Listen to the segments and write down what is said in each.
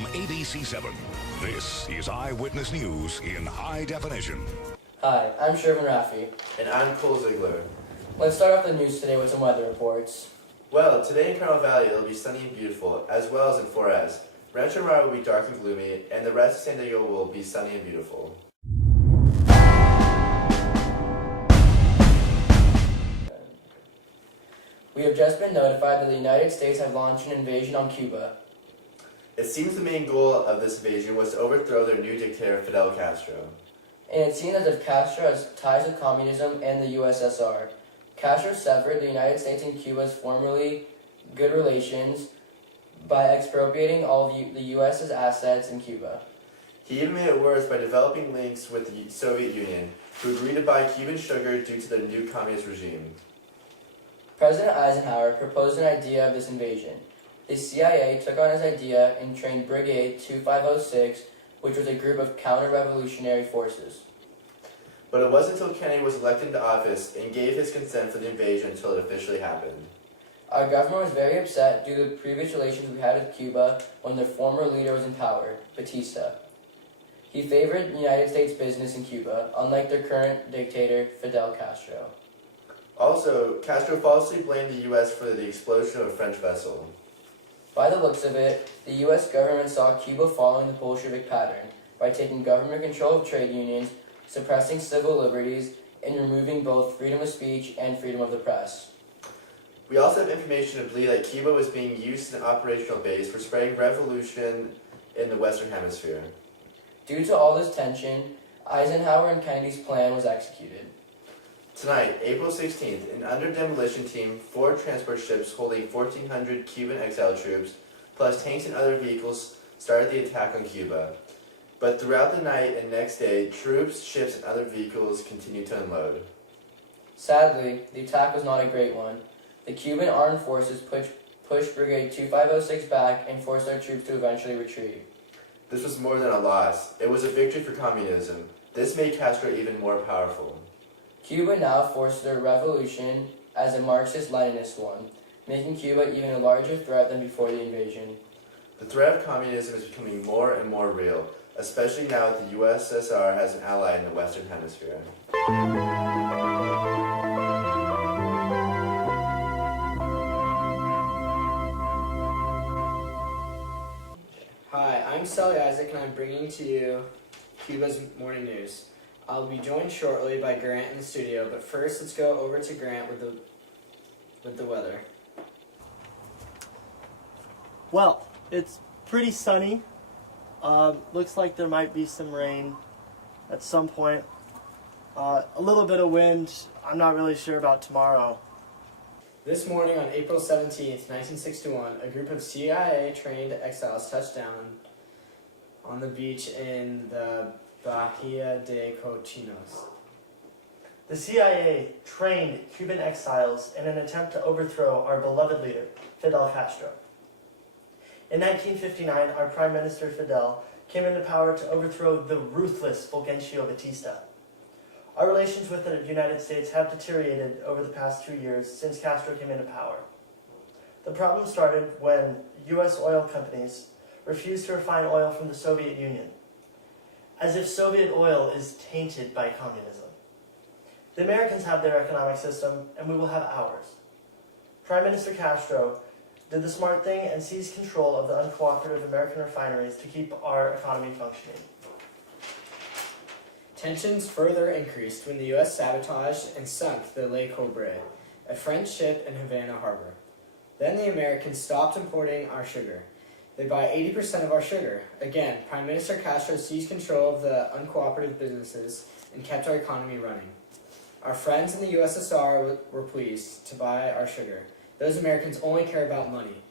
from ABC7. This is Eyewitness News in high definition. Hi, I'm Sherman Raffi. And I'm Cole Ziegler. Let's start off the news today with some weather reports. Well, today in Carmel Valley it'll be sunny and beautiful, as well as in Flores. Rancho Mirage will be dark and gloomy, and the rest of San Diego will be sunny and beautiful. We have just been notified that the United States have launched an invasion on Cuba. It seems the main goal of this invasion was to overthrow their new dictator, Fidel Castro. And it seems as if Castro has ties with communism and the USSR. Castro severed the United States and Cuba's formerly good relations by expropriating all of the U.S.'s assets in Cuba. He even made it worse by developing links with the Soviet Union, who agreed to buy Cuban sugar due to the new communist regime. President Eisenhower proposed an idea of this invasion. The CIA took on his idea and trained Brigade 2506, which was a group of counter-revolutionary forces. But it wasn't until Kennedy was elected into office and gave his consent for the invasion until it officially happened. Our government was very upset due to the previous relations we had with Cuba when their former leader was in power, Batista. He favored United States business in Cuba, unlike their current dictator, Fidel Castro. Also, Castro falsely blamed the U.S. for the explosion of a French vessel. By the looks of it, the U.S. government saw Cuba following the Bolshevik pattern by taking government control of trade unions, suppressing civil liberties, and removing both freedom of speech and freedom of the press. We also have information to believe that Cuba was being used as an operational base for spreading revolution in the Western Hemisphere. Due to all this tension, Eisenhower and Kennedy's plan was executed. Tonight, April 16th, an under-demolition team, 4 transport ships holding 1,400 Cuban exile troops, plus tanks and other vehicles, started the attack on Cuba. But throughout the night and next day, troops, ships, and other vehicles continued to unload. Sadly, the attack was not a great one. The Cuban armed forces pushed Brigade 2506 back and forced their troops to eventually retreat. This was more than a loss. It was a victory for communism. This made Castro even more powerful. Cuba now forced their revolution as a Marxist-Leninist one, making Cuba even a larger threat than before the invasion. The threat of communism is becoming more and more real, especially now that the USSR has an ally in the Western Hemisphere. Hi, I'm Sally Isaac and I'm bringing to you Cuba's morning news. I'll be joined shortly by Grant in the studio, but first let's go over to Grant with the weather. Well, it's pretty sunny. Looks like there might be some rain at some point. A little bit of wind. I'm not really sure about tomorrow. This morning on April 17th, 1961, a group of CIA-trained exiles touched down on the beach in the Bahia de Cochinos. The CIA trained Cuban exiles in an attempt to overthrow our beloved leader, Fidel Castro. In 1959, our Prime Minister Fidel came into power to overthrow the ruthless Fulgencio Batista. Our relations with the United States have deteriorated over the past 2 years since Castro came into power. The problem started when U.S. oil companies refused to refine oil from the Soviet Union, as if Soviet oil is tainted by communism. The Americans have their economic system, and we will have ours. Prime Minister Castro did the smart thing and seized control of the uncooperative American refineries to keep our economy functioning. Tensions further increased when the U.S. sabotaged and sunk the Le Cobre, a French ship in Havana Harbor. Then the Americans stopped importing our sugar. They buy 80% of our sugar. Again, Prime Minister Castro seized control of the uncooperative businesses and kept our economy running. Our friends in the USSR were pleased to buy our sugar. Those Americans only care about money.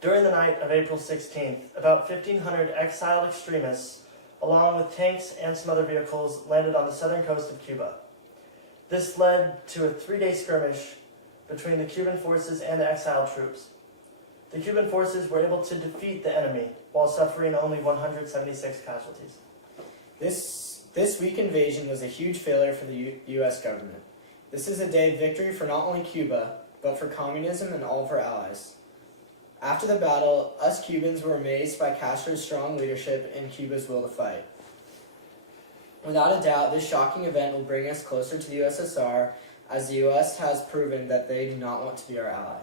During the night of April 16th, about 1,500 exiled extremists, along with tanks and some other vehicles, landed on the southern coast of Cuba. This led to a 3-day skirmish between the Cuban forces and the exiled troops. The Cuban forces were able to defeat the enemy while suffering only 176 casualties. This weak invasion was a huge failure for the U.S. government. This is a day of victory for not only Cuba, but for communism and all of our allies. After the battle, us Cubans were amazed by Castro's strong leadership and Cuba's will to fight. Without a doubt, this shocking event will bring us closer to the USSR, as the US has proven that they do not want to be our ally.